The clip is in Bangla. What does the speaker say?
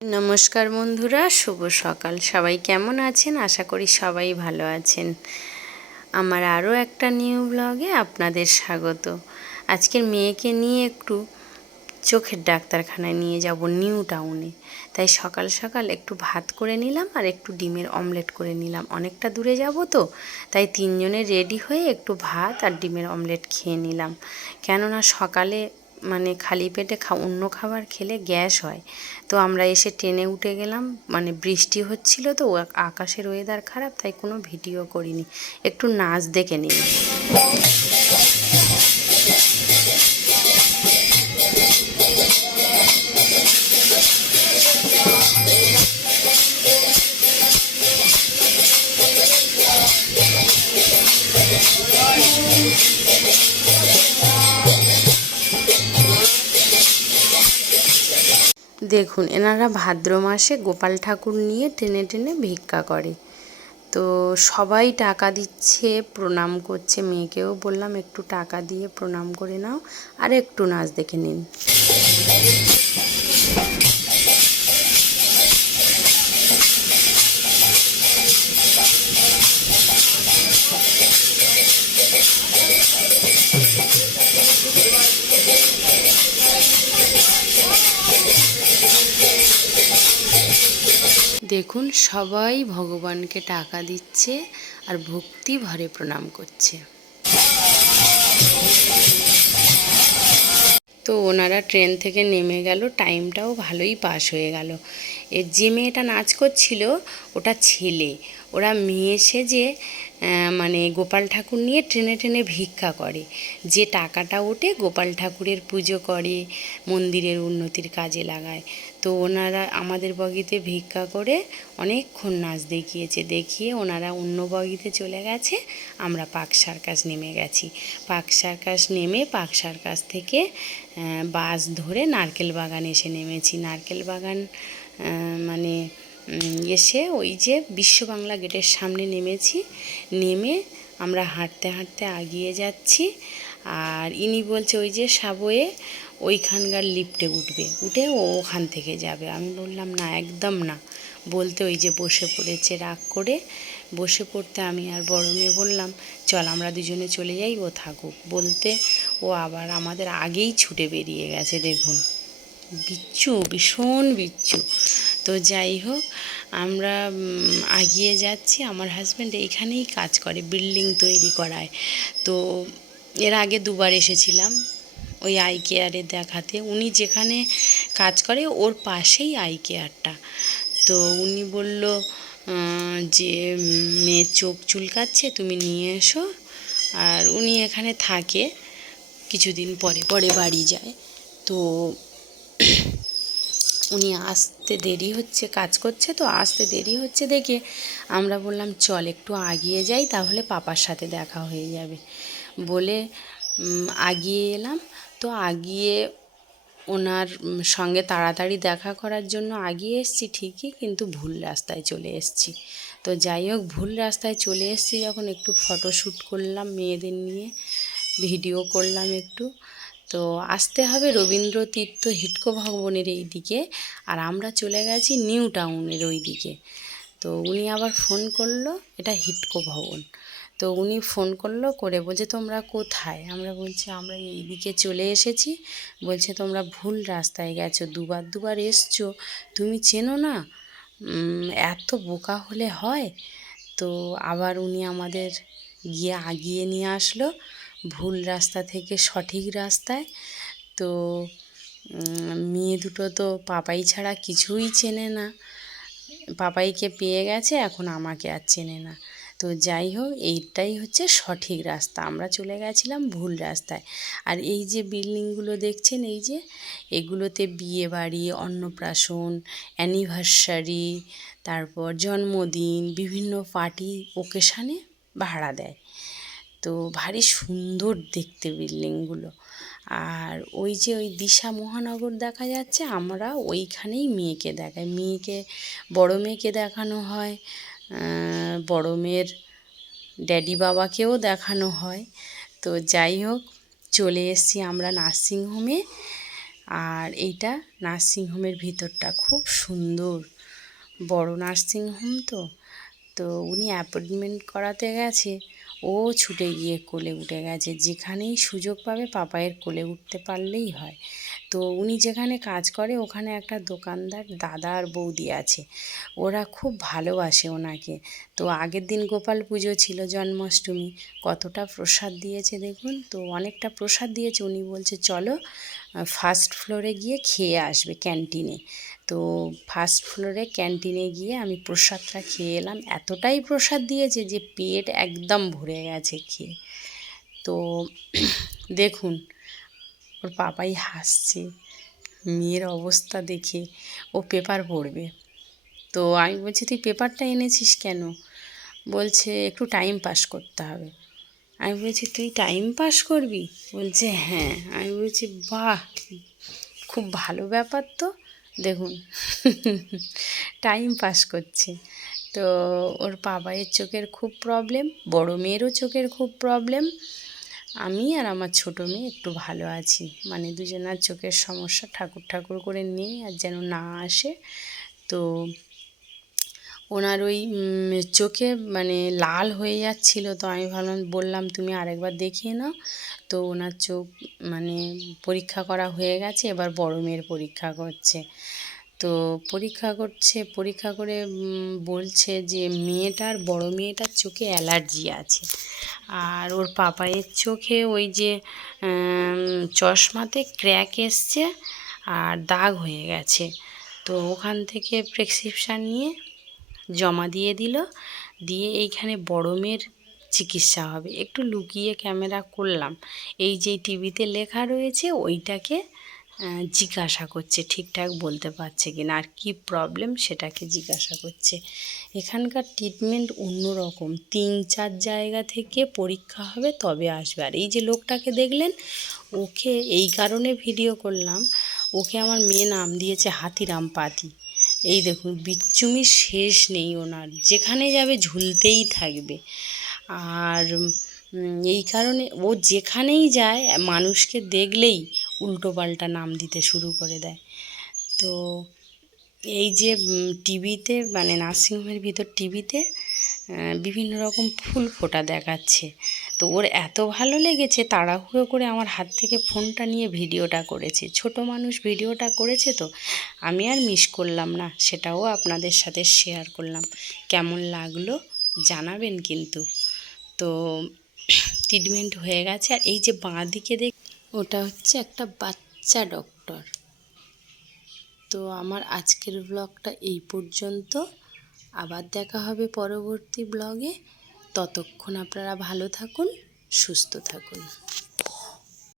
নমস্কার বন্ধুরা, শুভ সকাল। সবাই কেমন আছেন? আশা করি সবাই ভালো আছেন। আমার আরও একটা নিউ ব্লগে আপনাদের স্বাগত। আজকের মেয়েকে নিয়ে একটু চোখের ডাক্তারখানায় নিয়ে যাব, নিউ টাউনে। তাই সকাল সকাল একটু ভাত করে নিলাম আর একটু ডিমের অমলেট করে নিলাম। অনেকটা দূরে যাব তো, তাই তিনজনে রেডি হয়ে একটু ভাত আর ডিমের অমলেট খেয়ে নিলাম। কেননা সকালে খালি পেটে অন্য খাবার খেলে গ্যাস হয়। তো আমরা এসে ট্রেনে উঠে গেলাম, বৃষ্টি হচ্ছিল তো, আকাশের ওয়েদার খারাপ, তাই কোনো ভিডিও করিনি। একটু নাচ দেখে নিই। দেখুন, এনারা ভাদ্র মাসে গোপাল ঠাকুর নিয়ে টেনে টেনে ভিক্ষা করে। তো সবাই টাকা দিচ্ছে, প্রণাম করছে। মেয়েকেও বললাম একটু টাকা দিয়ে প্রণাম করে নাও আর একটু নাচ দেখে নিন। দেখুন, সবাই ভগবানকে টাকা দিচ্ছে আর ভক্তি ভরে প্রণাম করছে। তো ওনারা ট্রেন থেকে নেমে গেল, টাইমটাও ভালোই পাস হয়ে গেল। এর যে মেয়েটা নাচ করছিল ওটা ছেলে। ওরা মেয়ে সেজে গোপাল ঠাকুর নিয়ে ট্রেনে ট্রেনে ভিক্ষা করে। যে টাকাটা ওঠে গোপাল ঠাকুরের পুজো করে, মন্দিরের উন্নতির কাজে লাগায়। তো ওনারা আমাদের বগিতে ভিক্ষা করে অনেকক্ষণ নাচ দেখিয়ে ওনারা অন্য বগিতে চলে গেছে। আমরা পার্ক সার্কাস নেমে গেছি। পার্ক সার্কাস নেমে পার্ক সার্কাস থেকে বাস ধরে নারকেল বাগান এসে নেমেছি। নারকেল বাগান এসে ওই যে বিশ্ব বাংলা গেটের সামনে নেমেছি। নেমে আমরা হাঁটতে হাঁটতে এগিয়ে যাচ্ছি। আর ইনি বলছে ওই যে সাবওয়ে, ওইখানকার লিফটে উঠে ও ওখান থেকে যাবে। আমি বললাম না, একদম না। বলতে ওই যে বসে পড়েছে, রাগ করে বসে পড়তে আমি আর বড় মেয়ে বললাম চল আমরা দুজনে চলে যাই, ও থাকুক। বলতে ও আবার আমাদের আগেই ছুটে বেরিয়ে গেছে। দেখুন, বিচ্ছু, ভীষণ বিচ্ছু। তো যাই হোক, আমরা এগিয়ে যাচ্ছি। আমার হাজব্যান্ড এইখানেই কাজ করে, বিল্ডিং তৈরি করায়। তো এর আগে দুবার এসেছিলাম ওই আই কেয়ারে দেখাতে। উনি যেখানে কাজ করে ওর পাশেই আই কেয়ারটা। তো উনি বলল যে মেয়ের চোখ চুলকাচ্ছে, তুমি নিয়ে এসো। আর উনি এখানে থাকে, কিছুদিন পরে পরে বাড়ি যায়। তো উনি আসতে দেরি হচ্ছে, কাজ করছে তো আসতে দেরি হচ্ছে দেখে আমরা বললাম চল একটু আগিয়ে যাই, তাহলে পাপার সাথে দেখা হয়ে যাবে বলে আগিয়ে এলাম। তো আগিয়ে ওনার সঙ্গে তাড়াতাড়ি দেখা করার জন্য আগিয়ে এসেছি ঠিকই, কিন্তু ভুল রাস্তায় চলে এসেছি। তো যাই হোক, ভুল রাস্তায় চলে এসেছি যখন, একটু ফটোশ্যুট করলাম মেয়েদের নিয়ে, ভিডিও করলাম একটু। তো আসতে হবে রবীন্দ্র তীর্থ হিডকো ভবনের এই দিকে, আর আমরা চলে গেছি নিউ টাউনের ওই দিকে। তো উনি আবার ফোন করলো, এটা হিডকো ভবন। তো উনি ফোন করলো করে বলছে তোমরা কোথায়? আমরা বলছি আমরা এই দিকে চলে এসেছি। বলছে তোমরা ভুল রাস্তায় গেছো, দুবার এসছো, তুমি চেনো না? এত বোকা হলে হয়? তো আবার উনি আমাদের গিয়ে আগিয়ে নিয়ে আসলো ভুল রাস্তা থেকে সঠিক রাস্তায়। তো মেয়ে দুটো তো পাপাই ছাড়া কিছুই চেনে না, পাপাইকে পেয়ে গেছে, এখন আমাকে আর চেনে না। তো যাই হোক, এইটাই হচ্ছে সঠিক রাস্তা, আমরা চলে গেছিলাম ভুল রাস্তায়। আর এই যে বিল্ডিংগুলো দেখছেন, এই যে এগুলোতে বিয়ে বাড়ি, অন্নপ্রাশন, অ্যানিভার্সারি, তারপর জন্মদিন, বিভিন্ন পার্টি ওকেশানে ভাড়া দেয়। তো ভারী সুন্দর দেখতে বিল্ডিংগুলো। আর ওই যে ওই দিশা মহানগর দেখা যাচ্ছে, আমরা ওইখানেই মেয়েকে দেখাই। বড় মেয়েকে দেখানো হয়, বড় মেয়ের ড্যাডি বাবাকেও দেখানো হয়। তো যাই হোক, চলে এসেছি আমরা নার্সিংহোমে। আর এইটা নার্সিংহোমের ভিতরটা খুব সুন্দর, বড় নার্সিংহোম তো। তো উনি অ্যাপয়েন্টমেন্ট করাতে গেছে, ও ছুটে গিয়ে কোলে উঠে গেছে। যেখানেই সুযোগ পাবে পাপায়ের কোলে উঠতে পারলেই হয়। তো উনি যেখানে কাজ করে ওখানে একটা দোকানদার দাদা আর বৌদি আছে, ওরা খুব ভালোবাসে ওনাকে। তো আগের দিন গোপাল পুজো ছিল, জন্মাষ্টমী, কতটা প্রসাদ দিয়েছে দেখুন। তো অনেকটা প্রসাদ দিয়েছে, উনি বলছে চলো ফার্স্ট ফ্লোরে গিয়ে খেয়ে আসবে ক্যান্টিনে। তো ফার্স্ট ফ্লোরে ক্যান্টিনে গিয়ে আমি প্রসাদটা খেয়ে এলাম। এতটাই প্রসাদ দিয়েছে যে পেট একদম ভরে গেছে খেয়ে। তো দেখুন ওর পাপাই হাসছে মেয়ের অবস্থা দেখে, ও পেপার পড়বে। তো আমি বলছি তুই পেপারটা এনেছিস কেন? বলছে একটু টাইম পাস করতে হবে। আমি বলছি তুই টাইম পাস করবি? বলছে হ্যাঁ। আমি বলছি বাহ, খুব ভালো ব্যাপার তো। দেখুন টাইম পাস করছে। তো ওর বাবাইয়ের চোখের খুব প্রবলেম, বড় মেয়েরও চোখের খুব প্রবলেম। আমি আর আমার ছোটো মেয়ে একটু ভালো আছি, মানে দুজনার চোখের সমস্যা ঠাকুর ঠাকুর করে নেই আর যেন না আসে। তো ওনার ওই চোখে মানে লাল হয়ে যাচ্ছিল, তো আমি বললাম তুমি আরেকবার দেখিয়ে নাও। তো ওনার চোখ মানে পরীক্ষা করা হয়ে গেছে, এবার বড় মেয়ের পরীক্ষা করছে। তো পরীক্ষা করে বলছে যে মেয়েটার, বড় মেয়েটার চোখে অ্যালার্জি আছে। আর ওর পাপায়ের চোখে ওই যে চশমাতে ক্র্যাক এসছে আর দাগ হয়ে গেছে। তো ওখান থেকে প্রেসক্রিপশান নিয়ে জমা দিয়ে দিল, দিয়ে এইখানে বড় মেয়ের চিকিৎসা হবে। একটু লুকিয়ে ক্যামেরা করলাম, এই যে টিভিতে লেখা রয়েছে ওইটাকে জিজ্ঞাসা করছে ঠিকঠাক বলতে পারছে কিনা, আর কি প্রবলেম সেটাকে জিজ্ঞাসা করছে। এখানকার ট্রিটমেন্ট অন্যরকম, 3-4 জায়গা থেকে পরীক্ষা হবে তবে আসবে। আর এই যে লোকটাকে দেখলেন, ওকে এই কারণে ভিডিও করলাম, ওকে আমার মেয়ে নাম দিয়েছে হাতিরাম পাতি। এই দেখুন বিচ্ছুমি শেষ নেই ওনার, যেখানে যাবে ঝুলতেই থাকবে। আর এই কারণে ও যেখানেই যায় মানুষকে দেখলেই উল্টোপাল্টা নাম দিতে শুরু করে দেয়। তো এই যে টিভিতে মানে নার্সিংহোমের ভিতর টিভিতে বিভিন্ন রকম ফুল ফোটা দেখাচ্ছে। তো ওর এত ভালো লেগেছে, তাড়াহুড়ো করে আমার হাত থেকে ফোনটা নিয়ে ভিডিওটা করেছে। ছোট মানুষ ভিডিওটা করেছে, তো আমি আর মিস করলাম না, সেটাও আপনাদের সাথে শেয়ার করলাম। কেমন লাগলো জানাবেন কিন্তু। তো ট্রিটমেন্ট হয়ে গেছে। আর এই যে বাঁ দিকে ওটা হচ্ছে একটা বাচ্চা ডক্টর। তো আমার আজকের ব্লগটা এই পর্যন্ত, আবার দেখা হবে পরবর্তী ব্লগে। ততক্ষণ আপনারা ভালো থাকুন, সুস্থ থাকুন।